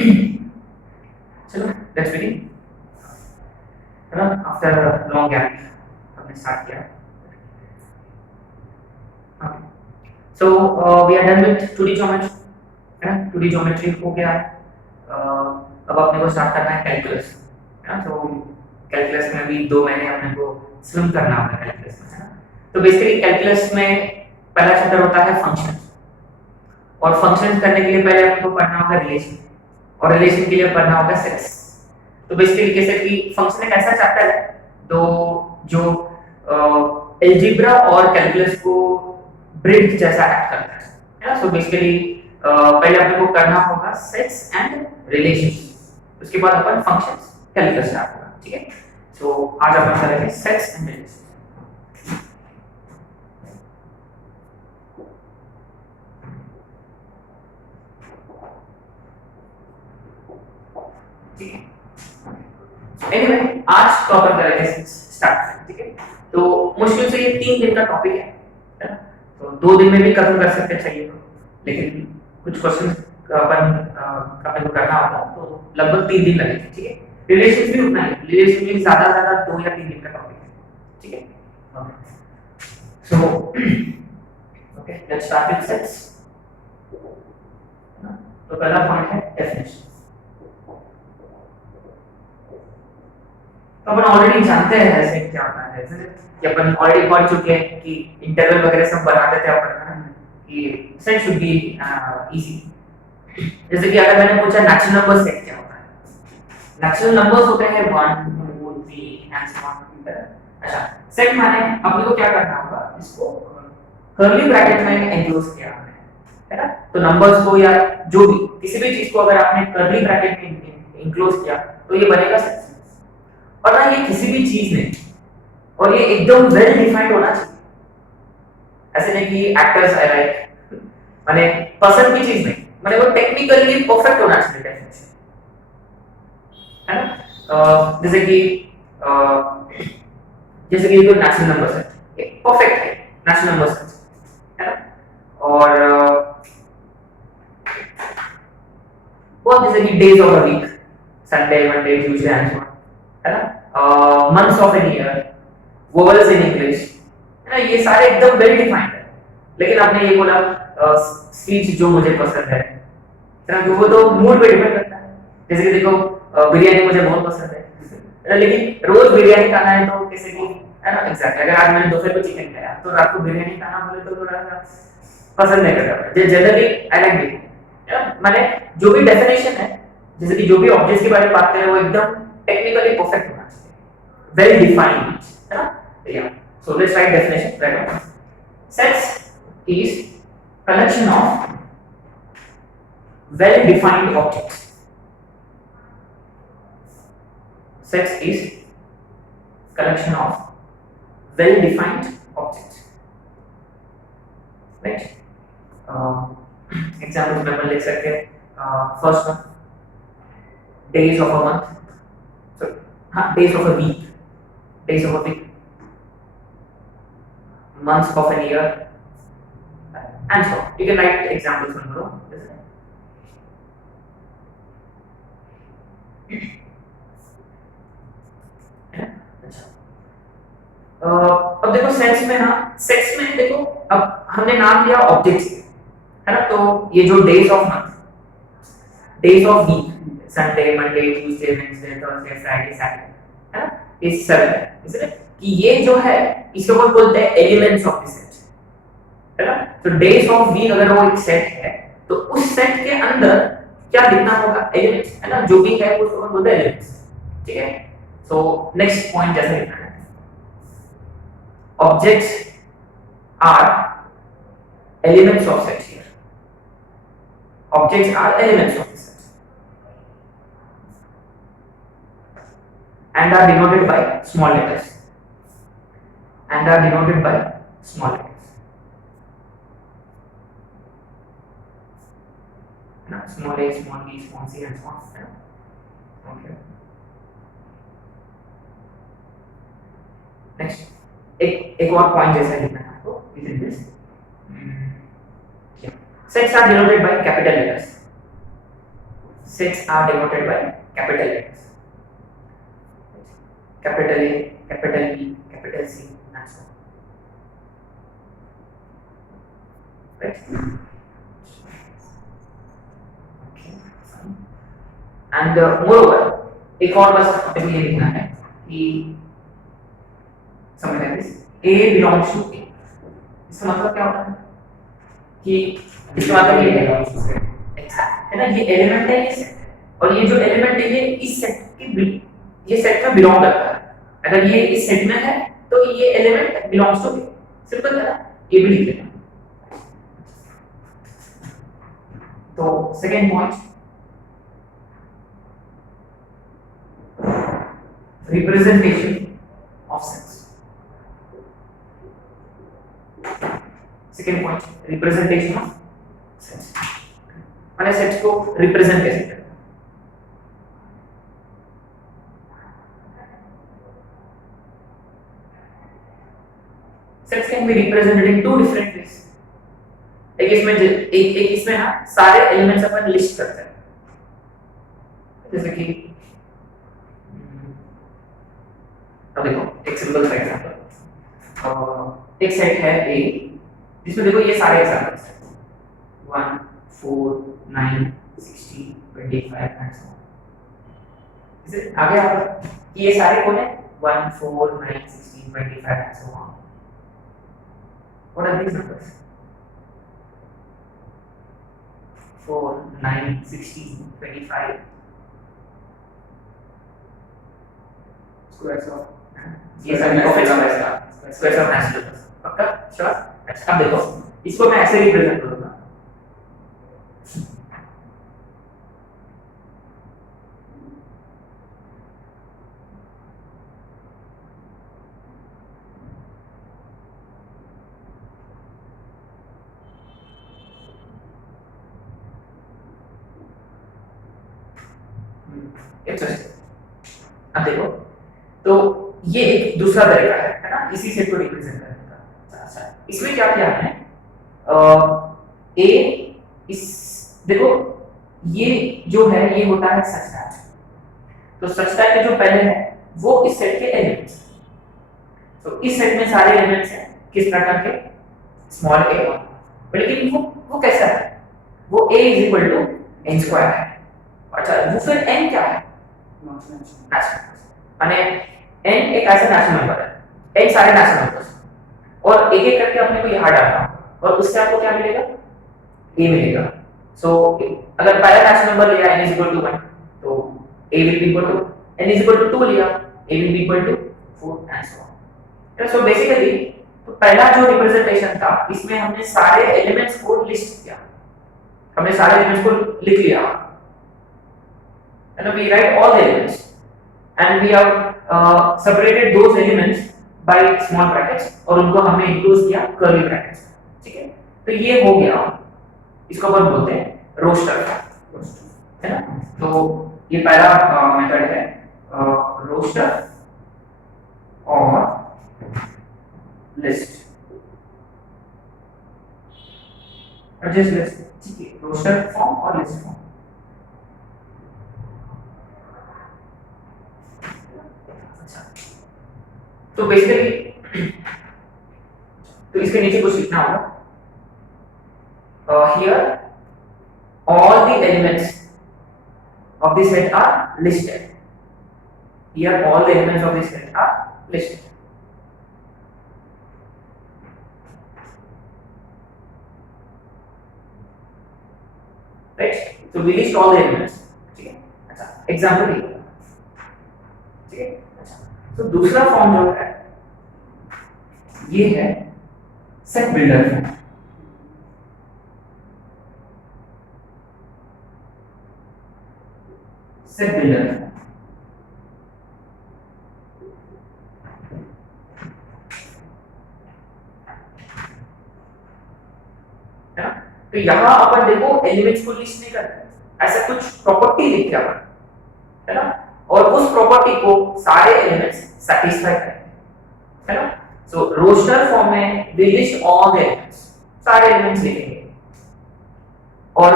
चलो let's begin. है ना, आफ्टर लॉन्ग गैप हमने स्टार्ट किया। Okay, so we are done with 2D geometry. है ना, 2D ज्योमेट्री हो गया। अब अपने को स्टार्ट करना है कैलकुलस। है ना, तो कैलकुलस में अभी 2 महीने अपने को स्विम करना होगा कैलकुलस में। है ना, तो बेसिकली कैलकुलस में पहला चैप्टर होता है फंक्शन, और फंक्शन करने के लिए पहले अपने को पढ़ना होगा रिलेशन, और रिलेशन के लिए पढ़ना होगा सेट्स। तो बेसिकली कैसे कि फंक्शन एक ऐसा चैप्टर है तो जो एल्जेब्रा और कैलकुलस को ब्रिज जैसा एक्ट करता है ना। सो बेसिकली पहले अपने को करना होगा सेट्स एंड रिलेशंस, उसके बाद अपन फंक्शंस कैलकुलस स्टार्ट होगा। ठीक है, सो आज अपन करेंगे सेट्स एंड रिलेशंस। ठीक है, एनीवे आज तो अपन करेंगे स्टार्ट। ठीक है, तो मुश्किल से ये 3 दिन का टॉपिक है ना, तो 2 दिन में भी खत्म कर सकते चाहिए तो, लेकिन कुछ क्वेश्चन अपन को करना होगा तो लगभग 3 दिन लगेंगे। ठीक है, रिलेशन भी उतना ही, रिलेशन भी ज्यादा 2 या 3 दिन का टॉपिक है। ठीक है, so okay let's start with sets. तो पहला पॉइंट है डेफिनेशन। तो अपन ऑलरेडी जानते हैं ऐसे क्या होता है, जैसे कि अपन ऑलरेडी पढ़ चुके हैं कि इंटरवल वगैरह सब बनाते थे अपन कि सेट शुड बी इजी। जैसे कि अगर मैंने पूछा नेचुरल नंबर सेट क्या होता है, नेचुरल नंबर्स होते हैं 1 2 3 एंड सो ऑन। अच्छा, सेट माने अपने को क्या करना होगा, इसको कर्ली ब्रैकेट में एनक्लोज किया हमने, है ना। तो नंबर्स को या जो भी किसी भी चीज को अगर आपने कर्ली ब्रैकेट में एनक्लोज किया तो ये बनेगा सेट। और ना ये किसी भी चीज में, और ये एकदम वेल डिफाइंड होना चाहिए, ऐसे नहीं कि एक्टर्स आई लाइक माने पसंद की चीज नहीं, माने वो टेक्निकली परफेक्ट होना चाहिए डेफिनेशन, है ना। जैसे कि ये तो नेचुरल नंबर्स है, ये परफेक्ट है नेचुरल नंबर्स, है ना। और बहुत जैसे कि days of a week, Sunday Monday Tuesday and so on, है ना। Months of an year, vowels in English, है ना, ये सारे एकदम वेल डिफाइंड है। लेकिन आपने ये बोला स्पीच जो मुझे पसंद है ना, वो तो मूड पे डिपेंड करता है। जैसे कि देखो बिरयानी मुझे बहुत पसंद है, लेकिन रोज बिरयानी खाना है तो जैसे कि, है ना, एग्जैक्टली अगर आज मैंने दोपहर को चिकन खाया तो रात को बिरयानी खाना बोले तो थोड़ा सा पसंद नहीं करता। Generally I like biryani. माने जो भी डेफिनेशन है, जैसे कि जो भी ऑब्जेक्ट्स के बारे में बात करें वो एकदम टेक्निकली परफेक्ट होना चाहिए, वेल डिफाइंड, है ना। Yeah. So let's write definition right now. Sets is collection of well-defined objects. Sets is collection of well-defined objects. Right? Example में अपन लिख सकते हैं first one, days of a month. So हाँ, days of a week, days of a week, months of an year, and so on. You can write examples from below. अब देखो sets में ना, sets में देखो अब हमने नाम दिया ऑब्जेक्ट्स, है ना। तो ये जो days of month, days of week, Sunday Monday Tuesday Wednesday Thursday Friday Saturday, है ना, ये 7 है, इसलिए कि ये जो है इसको कौन बोलते हैं, एलिमेंट्स ऑफ द सेट, है ना। तो डेज ऑफ वीक अगर वो एक सेट है तो उस सेट के अंदर क्या लिखना होगा, एलिमेंट्स, है ना, जो भी है उसको कौन बोलते हैं, एलिमेंट्स। ठीक है, सो नेक्स्ट पॉइंट जैसे लिखना है, objects are elements of set here. Objects are elements of the set and are denoted by small letters. And are denoted by small letters. Now, small a, small b, small c, and so on. Okay. Next. एक और point जैसा लिखना है आपको within this. Sets are denoted by capital letters. sets are denoted by capital letters, capital A, capital B, capital C, and so on. Right? Okay, fine. And moreover, एक और बस हमें ये लिखना है कि समझ लें this A belongs to A. इसका मतलब क्या होता है कि इसका मतलब ये है ना, ये एलिमेंट है, ये सेट है, और ये जो एलिमेंट है ये इस सेट के ये सेट में बिलोंग करता है। अगर ये इस सेट में है तो ये element belongs to A. Simple है ना, ये भी लिख लेना। तो second point, representation of sets. Second point, representation of sets. मैंने सेट्स को रिप्रेजेंट कैसे करना। Sets can be represented in two different ways. एक इसमें ना सारे एलिमेंट्स अपन लिस्ट करते हैं, जैसे कि अब देखो एक सिंपल सा एग्जांपल, एक सेट है A जिसमें देखो ये सारे एग्जांपल्स हैं 1 4 9 16 25 एंड सो ऑन। इसे आगे आप ये सारे कौन है 1 4 9 16 25 and so on. What are these numbers? 4, 9, 16, 25. Squares of ये सभी ऑफिस नंबर्स का स्क्वायर्स ऑफ नेचुरल नंबर्स। पक्का? श्योर? अच्छा, अब देखो इसको मैं ऐसे रिप्रेजेंट करूंगा। अब देखो तो ये एक दूसरा तरीका है ना, इसी सेट को रिप्रेजेंट करने का। अच्छा, इसमें क्या किया है ए इस देखो ये जो है ये होता है सच दैट, तो सच दैट के जो पहले है वो इस सेट के एलिमेंट्स, तो इस सेट में सारे एलिमेंट्स हैं किस प्रकार के स्मॉल a, लेकिन वो कैसा है, वो a is equal to n square है। अच्छा, वो फिर n क्या है, नेचुरल, माने n एक ऐसा नेचुरल नंबर है, n सारे नेचुरल नंबर्स, और एक एक करके अपने को यहाँ डालना और उससे आपको क्या मिलेगा, a मिलेगा। सो अगर पहला नेचुरल नंबर लिया n इज इक्वल टू 1 तो a will be equal to n is equal to 2 लिया a will be equal to 4 and so on. So basically तो पहला जो रिप्रेजेंटेशन था इसमें हमने सारे एलिमेंट्स को लिस्ट किया, हमने सारे एलिमेंट्स को लिख लिया, and we write all the elements and we have separated those elements by small brackets और उनको हमने इंक्लूड किया कर्ली ब्रैकेट्स। ठीक है, तो ये हो गया, इसको अपन बोलते हैं रोस्टर, है ना। तो ये पहला मेथड है रोस्टर और लिस्ट, जस्ट लिस्ट, ठीक है, रोस्टर फॉर्म और लिस्ट फॉर्म। तो बेसिकली तो इसके नीचे कुछ लिखना होगा, here all the elements of this set are listed, here all the elements of this set are listed। right, so we list all the elements। ठीक है, अच्छा एग्जांपल ये, ठीक है। तो दूसरा फॉर्म जो है ये है set builder form. Set builder है ना। तो यहां अपन देखो एलिमेंट्स को लिस्ट नहीं करते, ऐसा कुछ प्रॉपर्टी लिख के अपन, है ना, और उस प्रॉपर्टी को सारे एलिमेंट्स सैटिस्फाई करेंगे, है ना। सो रोस्टर फॉर्म में we list all the elements, सारे एलिमेंट्स लिखेंगे, और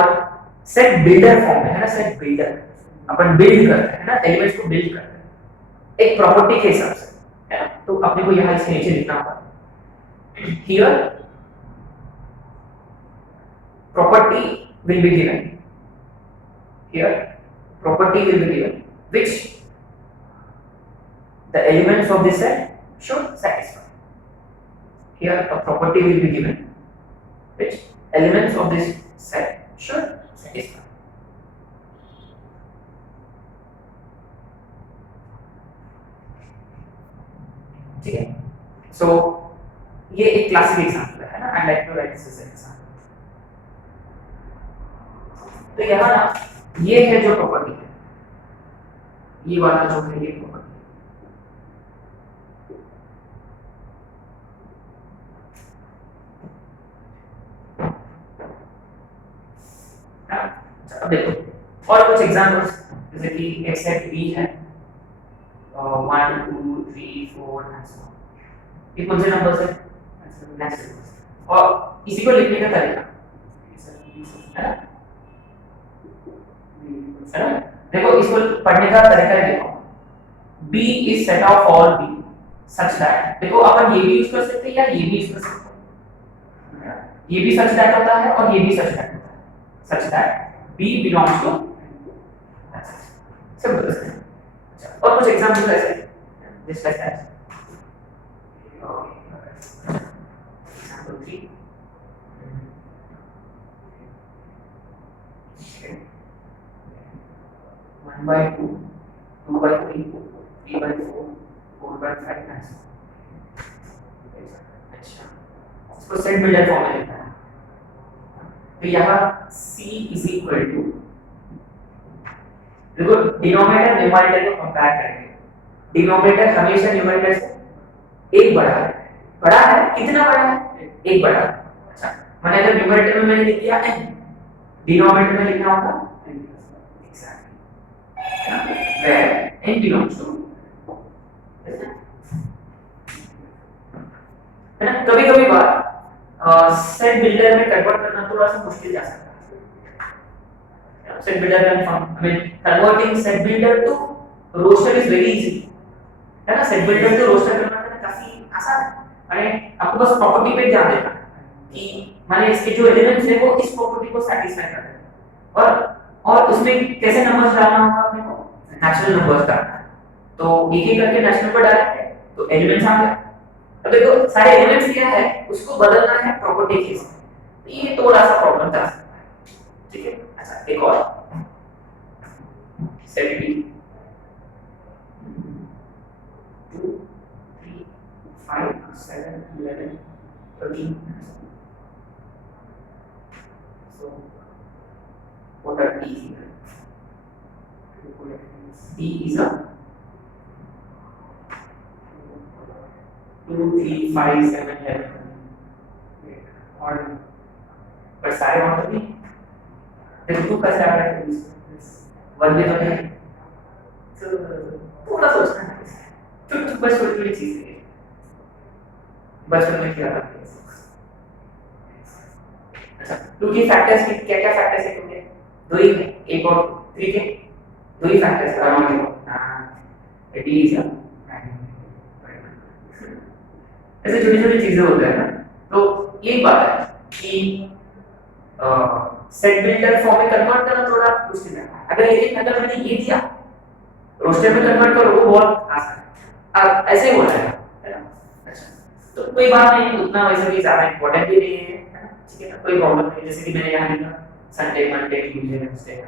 सेट बिल्डर फॉर्म में, है a set builder, upon build करते हैं ना, एलिमेंट्स को बिल्ड करते हैं एक प्रॉपर्टी के हिसाब से, है ना। तो अपने को यहाँ इसके नीचे लिखना होगा, here property will be given, here property will be given which the elements of this set should satisfy. Here a property will be given which elements of this set should satisfy. ठीक है, सो ये एक classic example है ना, I like to write this example. तो यहाँ ना ये है जो प्रॉपर्टी है, ये वाला जो है ये प्रॉपर्टी, अब देखो और कुछ एग्जांपल्स, जैसे कि एक सेट बी है 1 2 3 4 एंड सो ऑन, ये कौन से नंबर्स है, नेक्स्ट, और इसी को लिखने का तरीका है ना, देखो इसको पढ़ने का तरीका देखो, B is set of all B such that, देखो अपन ये भी यूज कर सकते हैं या ये भी यूज कर सकते हैं, ये भी such that होता है और ये भी such that होता है, such that B belongs to, simple है। और कुछ एग्जांपल ऐसे just like that, example 3 1 by 2 2 by 3 3 by 4 4 by 5 and so on। अच्छा, इसको सेट बिल्डर फॉर्म में लिखना है, तो यहाँ C is equal to, देखो डिनोमिनेटर न्यूमरेटर को कंपेयर करेंगे, डिनोमिनेटर हमेशा न्यूमरेटर से एक बड़ा है, बड़ा है कितना बड़ा है, एक बड़ा है। अच्छा, मैंने अगर न्यूमरेटर में मैंने लिख दिया n, डिनोमिनेटर में लिखना होगा where n belongs to, है ना। कभी कभी बार सेट बिल्डर में कन्वर्ट करना थोड़ा सा मुश्किल जा सकता है, सेट बिल्डर में I mean converting set builder to roster is very easy, है ना। Set builder to roster convert करना काफी आसान है, माने आपको बस प्रॉपर्टी पे ध्यान देना कि माने इसके जो एलिमेंट्स है वो इस प्रॉपर्टी को सैटिस्फाई कर रहे हैं, और उसमें कैसे नंबर्स डालना होगा अपने को, नेचुरल नंबर्स डालना है, तो एक एक करके नेचुरल नंबर डालेंगे तो एलिमेंट्स आ गए। अब देखो सारे एलिमेंट्स दिया है, उसको बदलना है प्रॉपर्टी के हिसाब से, ये थोड़ा सा प्रॉब्लम जा सकता है, ठीक है। अच्छा, एक और set B 2 3 5 7 11 13, so what are these here? D is a 2 3 5 7 11 और पर सारे ऑर्डर नहीं, देखो तू कैसे आ रहा है, वन में तो है, तो थोड़ा सोचना है, छोटी बस छोटी छोटी चीजें बचपन में क्या करते हैं। अच्छा, टू के फैक्टर्स के क्या क्या फैक्टर्स है, टू के दो ही है, एक और थ्री के दो ही फैक्टर्स अराउंड देखो, डी इज ऐसे छोटी छोटी चीजें होती है ना। तो यही बात है कि सेट बिल्डर फॉर्म में कन्वर्ट करना थोड़ा मुश्किल है, अगर लेकिन अगर मैंने ये दिया रोस्टर में कन्वर्ट करो वो बहुत आसान है, अब ऐसे ही हो रहा है ना। अच्छा, तो कोई बात नहीं, उतना वैसे भी ज्यादा इंपॉर्टेंट भी नहीं है, ठीक है ना, कोई प्रॉब्लम नहीं। जैसे कि मैंने यहाँ लिखा संडे मंडे ट्यूसडे वेडनेसडे, तो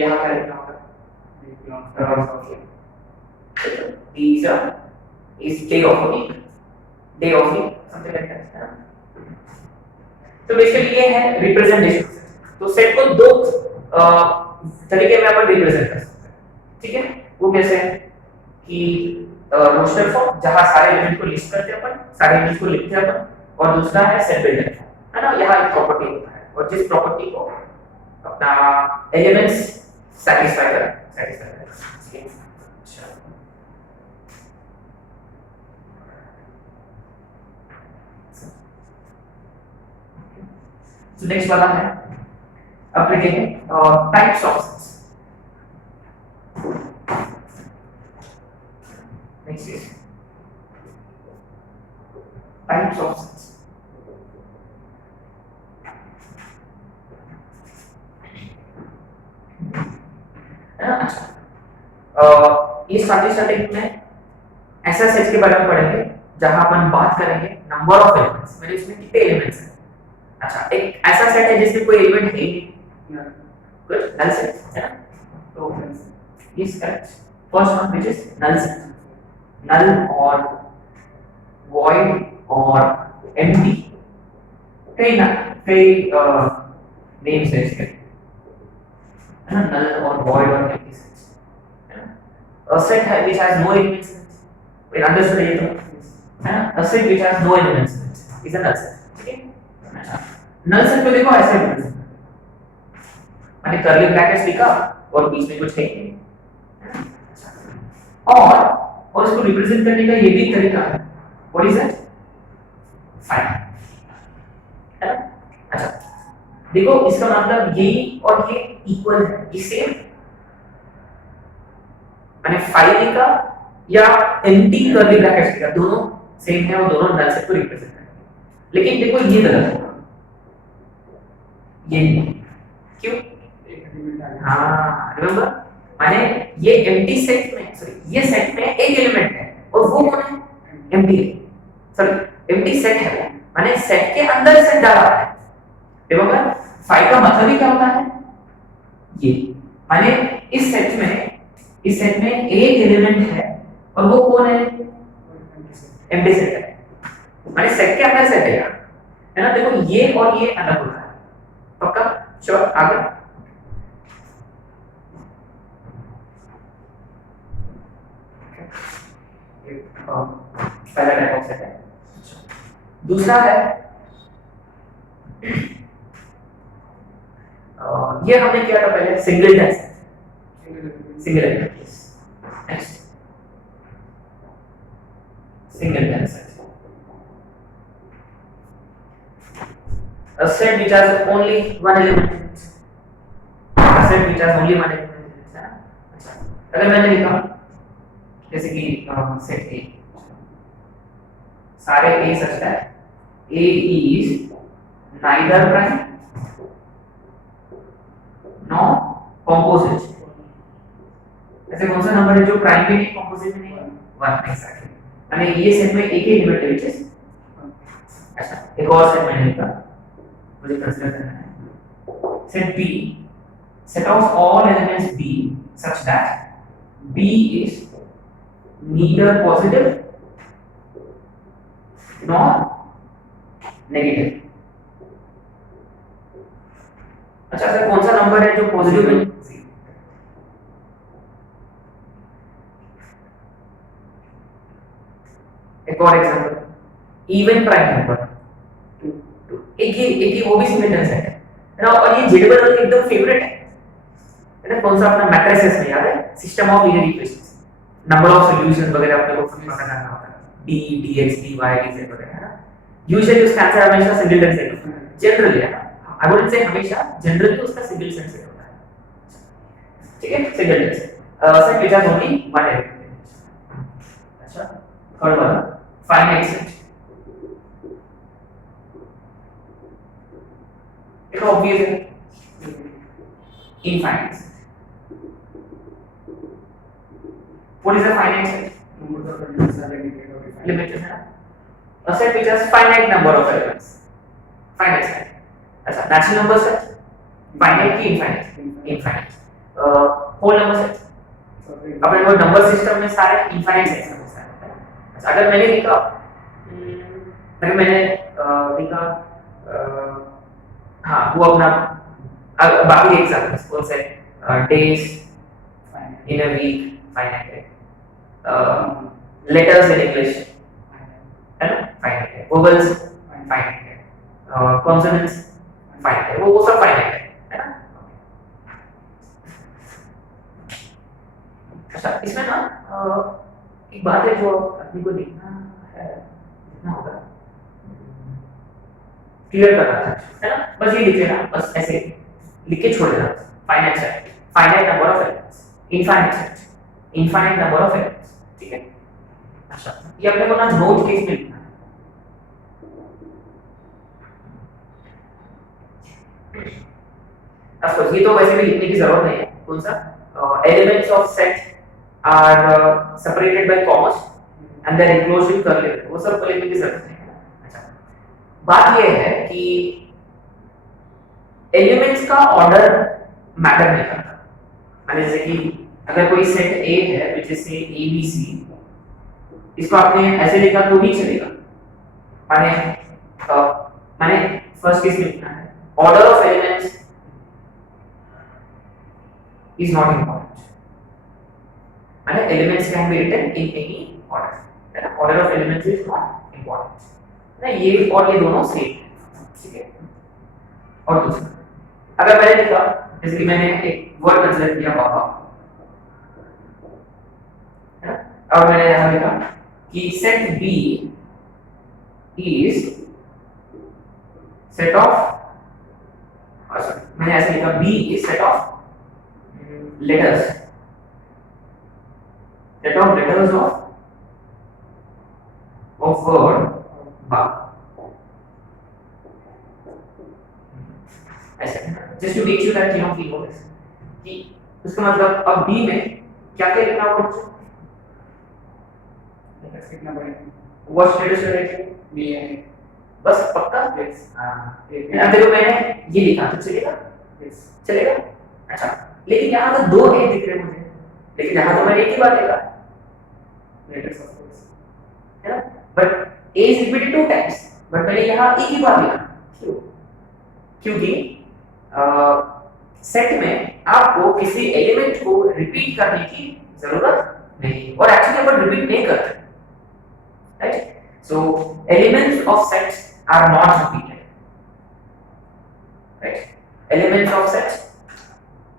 यहाँ क्या लिखना होगा, these is day of a week, day of week, something like that, है ना। तो बेसिकली ये है रिप्रेजेंटेशन। तो सेट को दो तरीके में अपन रिप्रेजेंट कर सकते हैं, ठीक है। वो कैसे है कि रोस्टर फॉर्म जहां सारे एलिमेंट को लिस्ट करते हैं अपन, सारे एलिमेंट्स को लिखते हैं अपन, और दूसरा है सेट बिल्डर, है ना। यहाँ एक प्रॉपर्टी होता है और जिस प्रॉपर्टी को अपना एलिमेंट्स सैटिस्फाई करें, ठीक है। तो नेक्स्ट वाला है अब लिखेंगे टाइप्स ऑफ सेट्स। है ना। अच्छा, ये स्टैटिस्टिक्स में ऐसा सेट के बारे में पढ़ेंगे जहां अपन बात करेंगे नंबर ऑफ एलिमेंट्स, मतलब इसमें कितने एलिमेंट्स हैं। अच्छा, एक ऐसा सेट है जिसमें कोई एलिमेंट है ही नहीं, गुड, नल सेट है ना। तो इस correct, first one which is null set, null और void और empty, कई ना कई नेम्स है इसके, है ना, null और void और empty sets, है ना। A set है which has no elements in it, wait, understood ये तो, है ना। A set which has no elements in it is a null set, ठीक है। null set को देखो ऐसे represent, मैंने कर्ली ब्रैकेट्स लिखा और बीच में कुछ है नहीं, है ना। और इसको रिप्रेजेंट करने का ये भी तरीका है, व्हाट इज इट, फाइन, है ना। अच्छा, देखो इसका मतलब ये और ये इक्वल है, ये सेम, मैंने फाइव लिखा या एम्प्टी कर्ली ब्रैकेट्स लिखा, दोनों सेम है और दोनों नल सेट को रिप्रेजेंट करते हैं। लेकिन देखो ये गलत होगा, ये नहीं, क्यों, हाँ रिमेंबर, माने ये एम्प्टी सेट में, सॉरी ये सेट में एक एलिमेंट है और वो कौन है, एम्प्टी है, सॉरी एम्प्टी सेट है, माने सेट के अंदर सेट डाला है। रिमेंबर, फाइव का मतलब ही क्या होता है, ये माने इस सेट में एक एलिमेंट है और वो कौन है, एम्प्टी सेट है, माने सेट के अंदर सेट है ना। देखो ये और ये अलग होता है, पक्का, श्योर, आगे पहला टाइप ऑफ सेट है। दूसरा है ये हमने किया था पहले, singleton set, singleton, next singleton set, a set which has only one element in it, a set which has only one element in it, है ना। अच्छा, अगर मैंने लिखा जैसे कि सेट ए, सारे a such that a is neither prime nor composite, ऐसे कौन सा नंबर है जो प्राइम भी नहीं कंपोजिट भी नहीं है, वन, एग्जैक्टली, यानी ये सेट में एक ही एलिमेंट है, विच इज, अच्छा एक और सेट मैंने लिखा, मुझे कंसीडर करना है set B, set of all elements B such that B is neither positive nor negative। अच्छा सर कौन सा नंबर है जो पॉजिटिव है, एक और एग्जांपल, इवन प्राइम नंबर, एक ही वो भी सिंगल सेट है ना। और ये जेडबल एकदम फेवरेट है ना, कौन सा अपना मैट्रिसेस में याद है, system of linear equations, number of solution वगैरह अपने को पता करना होता है, d dx dy dz वगैरह, है ना। यूजुअली उसका आंसर हमेशा सिंगल सेट होता है, जनरली, है ना, आई वुडंट से हमेशा, जनरली उसका सिंगल सेट होता है, ठीक है, single set set which has only one element. अच्छा, थर्ड वाला फाइनाइट सेट, एक ऑब्वियस है, infinite set. What is a finite set? Limited है ना, a set which has finite number of elements, finite set, अच्छा natural number set, finite की infinite, whole number set, अपने को नंबर सिस्टम में सारे infinite सेट्स हैं, अच्छा अगर मैंने लिखा, मैंने लिखा, हाँ वो अपना बाकी एग्जाम्पल्स कौन से, days in a week finite है, letters in English है ना, finite है, vowels finite है, consonants finite है, वो सब finite है ना। अच्छा इसमें ना एक बात है जो आदमी को लिखना है, लिखना होगा, क्लियर करना है ना, बस ये लिख लेना, बस ऐसे लिख के छोड़ देना, finite set, finite number of elements, infinite set, infinite number of elements, ठीक है। अच्छा ये अपने को ना नोट केस में लिखना है, ऑफ कोर्स ये तो वैसे भी लिखने की जरूरत नहीं है, कौन सा elements of set are separated by commas and they are enclosed in curly bracket, वो सब लिखने की जरूरत नहीं है। अच्छा, बात ये है कि एलिमेंट्स का ऑर्डर मैटर नहीं करता। मान लीजिए कि अगर कोई सेट ए है विच इज से ए बी सी, इसको आपने ऐसे लिखा तो भी चलेगा। माने फर्स्ट केस में लिखना है order of elements is not important. माने elements can be written in any order. Order of elements is not important. ना ये और ये दोनों सेम है, ठीक है। और दूसरा अगर मैंने लिखा जैसे कि मैंने एक वर्ड कंसीडर किया पापा, है ना, और मैंने यहाँ लिखा कि set B is set of, मैंने ऐसे लिखा B is set of letters of word ba, ऐसे just to make sure that we know this कि उसका मतलब अब B में क्या क्या लिखना होगा मुझे, लेटर्स कितना पड़ेगा, what status रहेगा B है बस पक्का। हाँ देखो मैंने ये लिखा तो चलेगा, चलेगा। अच्छा लेकिन यहाँ तो दो ए दिख रहे मुझे, लेकिन यहाँ तो मैंने एक ही बार लिखा लेटर्स ऑफ कोर्स, है ना, but A is repeated two times, but मैंने यहाँ एक ही बार लिखा। क्यों? क्योंकि सेट में आपको किसी एलिमेंट को रिपीट करने की जरूरत नहीं, और एक्चुअली अपन रिपीट नहीं करते, right. So elements of sets are not repeated, right. Elements of sets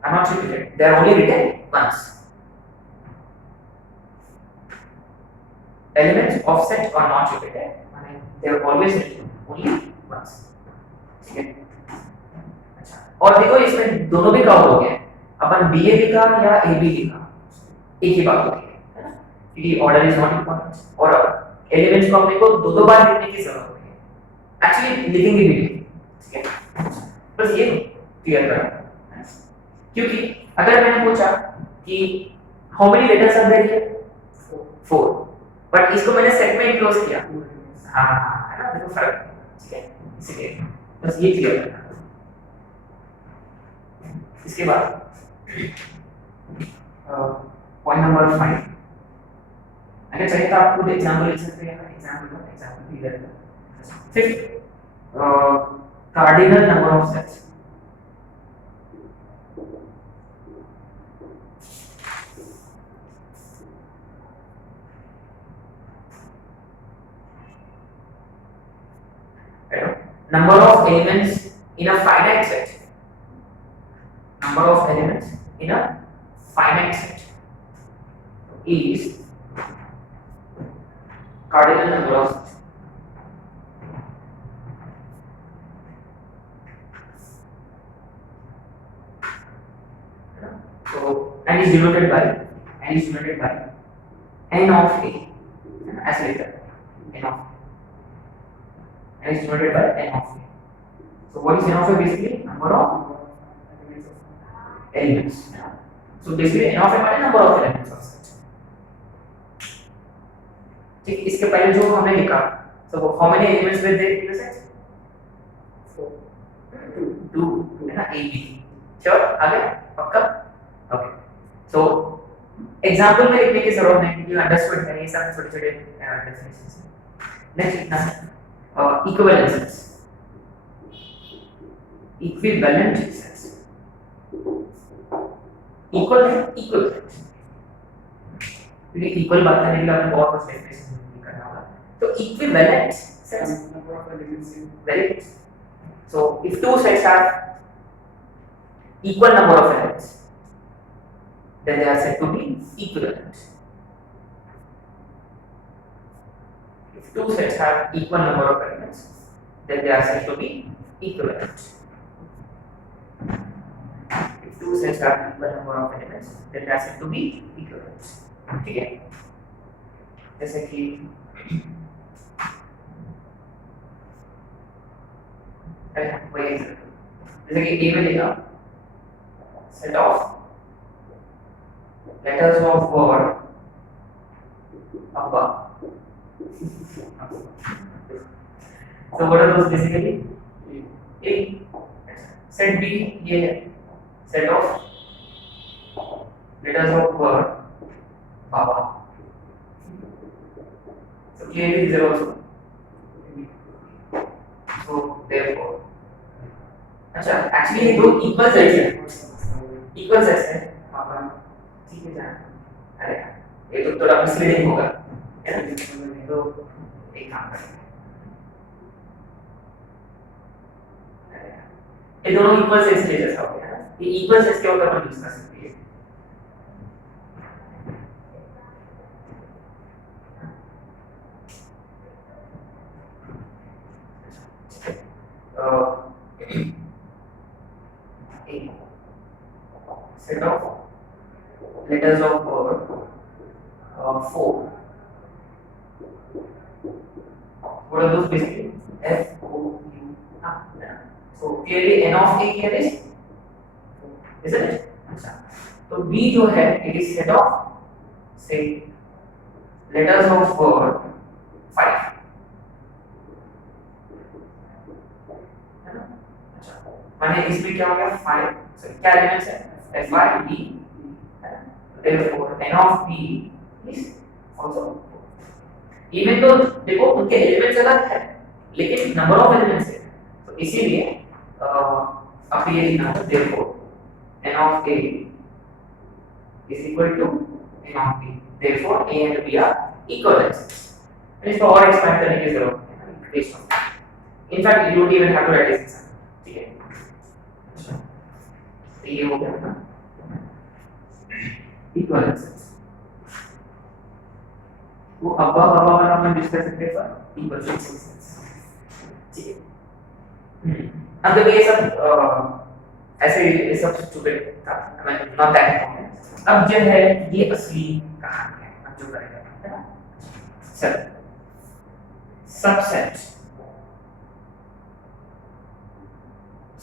are not repeated, they are only written once. Elements of set are not repeated, they are always written only once, ठीक है। अच्छा और देखो इसमें दोनों भी count हो गए, अपन बी ए लिखा या ए बी लिखा एक ही बात होती है ना, क्योंकि ऑर्डर इज नॉट इंपॉर्टेंट और एलिमेंट्स को अपने को दो बार लिखने की जरूरत नहीं है, एक्चुअली लिखेंगे भी, ठीक है। बस ये क्लियर करना, क्योंकि अगर मैंने पूछा कि how many letters are there here 4, but इसको मैंने सेट में एनक्लोज किया, हाँ है ना, देखो फर्क, ठीक है। इसलिए बस ये क्लियर करना। इसके बाद पॉइंट नंबर 5, अगर चाहिए तो आप खुद एग्जांपल लिख सकते हैं, एग्जांपल भी दे देना। Fifth cardinal number of sets, number of elements in a finite set, number of elements in a finite set is cardinal number of sets. So n is denoted by n of a, as later n of a is denoted by n of a. So what is n of a? Basically number of elements. So basically n of a माने number of elements of set. ठीक, इसके पहले जो हमने लिखा, so how many elements were there in the set? 2 है ना, a b। Sure, आगे पक्का, ओके। so एग्जांपल में लिखने की जरूरत नहीं, क्योंकि अंडरस्टूड है ये सब छोटे-छोटे डेफिनेशंस। नेक्स्ट लिखना है equivalent sets, equivalent sets, equivalent, क्योंकि इक्वल बात करने के लिए आपको और कुछ डेफिनेशन करना होगा। तो equivalent sets, very good। so if two sets have equal number of elements, then they are said to be equivalent. If two sets have equal number of elements, then they are said to be equivalent. If two sets have equal number of elements, then they are said to be equivalent. ठीक है, जैसे कि वही जैसे कि A में लिखा set of letters of word above. So what are those basically? A. Set B ये है set of letters of word Baba. So clearly these are also. So therefore, अच्छा actually ये दो equal size है, equal size है, ठीक है जान, अरे ये तो थोड़ा misleading होगा, है ना? तो एक काम करें, ये दोनों equal size ले जैसा हो गया, ये equal size क्या होता है अपन यूज़ कर सकते हैं, a set of letters of word 4. What are those basically? F O U. So clearly n of a here is, isn't it? So B जो है it is set of say letters of word 5. माने इसमें क्या हो गया 5, so क्या elements है F I B, therefore n of B is also 4. Even तो देखो उनके एलिमेंट्स अलग है लेकिन नंबर ऑफ एलिमेंट्स है, तो इसीलिए अब ये लिखना है therefore n of A is equal to n of B, therefore A and B are equivalent. इसको और एक्सपेंड करने की जरूरत है, in fact you don't even have to write this, ठीक है? तो ये हो गया ना equivalence, वो अब्बा बाबा वाला अपन डिस्कस करते हैं पर equivalence, ठीक है? अब देखो ये सब ऐसे ये सब स्टूपिड था, मैं नॉट दैट इम्पोर्टेंट. अब जो है ये असली कहानी है, अब जो करेंगे है ना, चलो subset,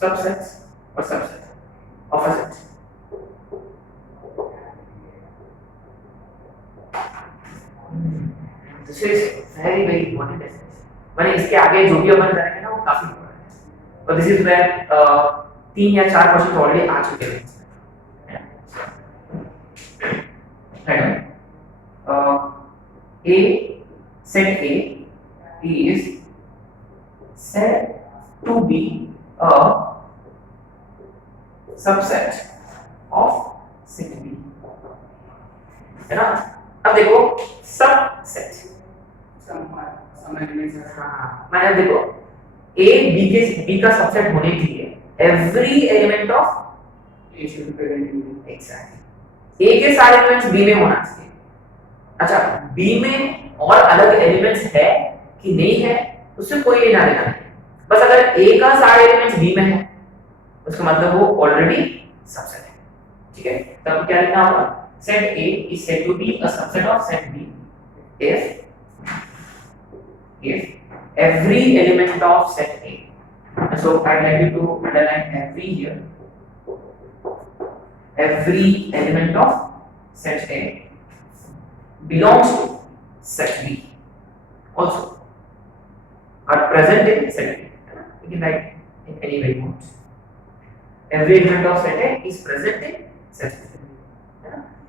subsets or subset of a set. This is very important. मैंने इसके आगे जो भी अपन करेंगे ना वो काफी important है. और this is where 3 या 4 क्वेश्चन ऑलरेडी आ चुके हैं. A set A is said to be a subset of set B, है ना? अब देखो सबसेट, मैंने देखो A B का सबसेट होने के लिए every element of A should be present in B. Exactly. A के सारे एलिमेंट्स B में होना चाहिए. अच्छा B में और अलग एलिमेंट्स है कि नहीं है उससे कोई लेना देना नहीं, बस अगर A का सारे एलिमेंट्स B में है उसका मतलब वो ऑलरेडी सबसेट है, ठीक है? तब क्या लिखना होगा, set A is said to be a subset of set B if every element of set A, so I'd like you to underline every here, every element of set A belongs to set B also are present in set B. You can write in any way you want. Every element of set A is present in set B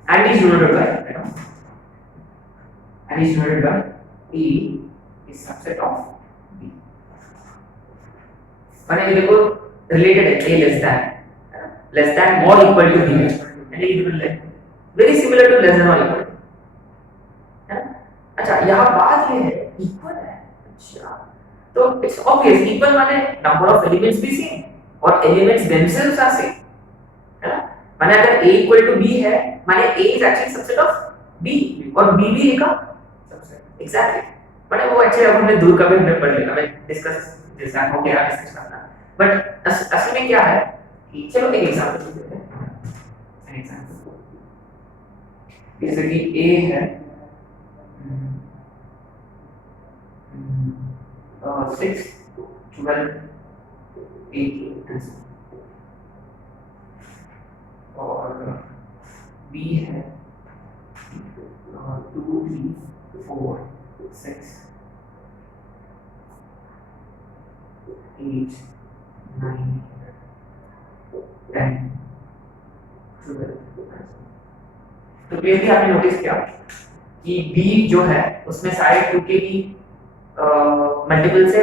and is denoted by, and is denoted by E is subset of B. माने ये देखो related है, A less than more equal to B, and it will very similar to less than or equal to, है ना? अच्छा यहाँ बात ये है equal है, अच्छा तो it's obvious equal माने number of elements भी same और elements themselves are same, है ना? माने अगर A equal to B है माने A is actually subset of B और B भी A का subset, exactly. माने वो actually अब हमने दूर का भी हमने पढ़ लिया, हमें डिस्कस जैसा हो गया डिस्कस करना, बट असल में क्या है कि चलो एक एग्जांपल लेते हैं, एन एग्जांपल जैसे कि A है 6 12 8 और B है 2 3 4 6 8 9 10 12। तो क्लियरली आपने नोटिस किया कि B जो है उसमें सारे 2 के भी मल्टीपल्स है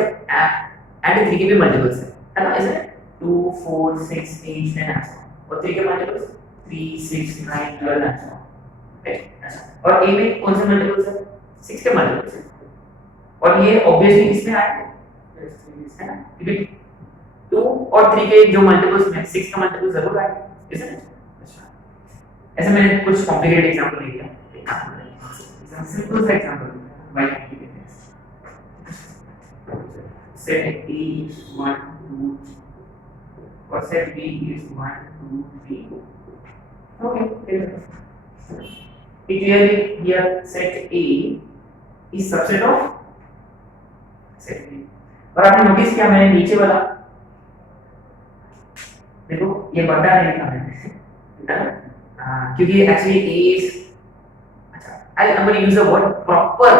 एंड 3 के भी मल्टीपल्स है ना, इसमें 2 4 6 8 10 और 3 के मल्टीपल्स 3 6 9 12 एंड सो ऑन। और A में कौन से मल्टीपल्स है? 6 के मल्टीपल्स है और ये ऑब्वियसली किसमें आएगा, है ना, क्योंकि 2 और 3 के जो मल्टीपल्स में 6 का मल्टीपल जरूर आएगा, इसमें। अच्छा, ऐसे मैंने कुछ कॉम्प्लिकेटेड एग्जांपल ले लिया, सिंपल सा example why complicated. set A is 1 2 or set B is 1 2 3. Okay, clearly here set A is subset of set B। और आपने नोटिस किया मैंने नीचे वाला, देखो ये बटा नहीं लिखा मैंने, क्योंकि एक्चुअली A is, अच्छा I'm going to use the word proper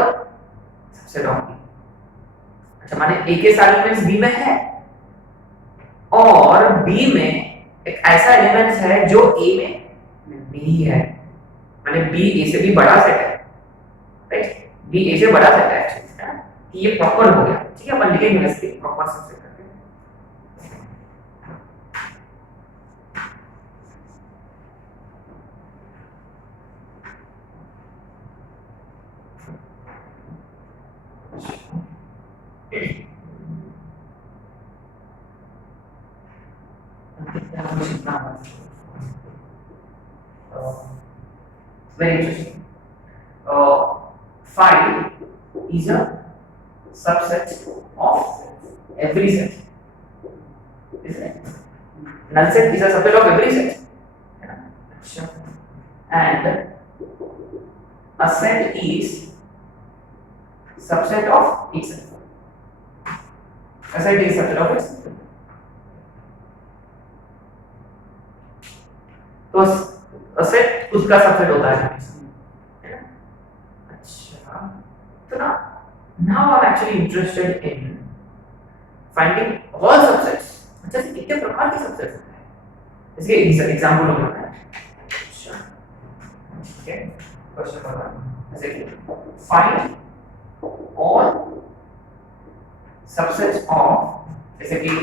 subset of B। अच्छा, माने A के सारे एलिमेंट्स B में है और B में एक ऐसा एलिमेंट है जो A में नहीं है, माने B A से भी बड़ा सेट है, राइट, B A से बड़ा सेट है एक्चुअली, कि ये प्रॉपर हो गया। ठीक है, अपन लिखेंगे इसके प्रॉपर सबसेट करके। Very interesting. 5 is a subset of every set, isn't it? Null set is a subset of every set, and a set is subset of itself. A set is subset of itself. तो set खुद का subset होता है, अच्छा, तो ना now I am actually interested in finding all subsets. अच्छा, कितने प्रकार के सबसेट्स होते हैं, इसके एग्जांपल हो गया। अच्छा, ठीक है, क्वेश्चन नंबर जैसे कि फाइंड ऑल सबसेट्स ऑफ, जैसे कि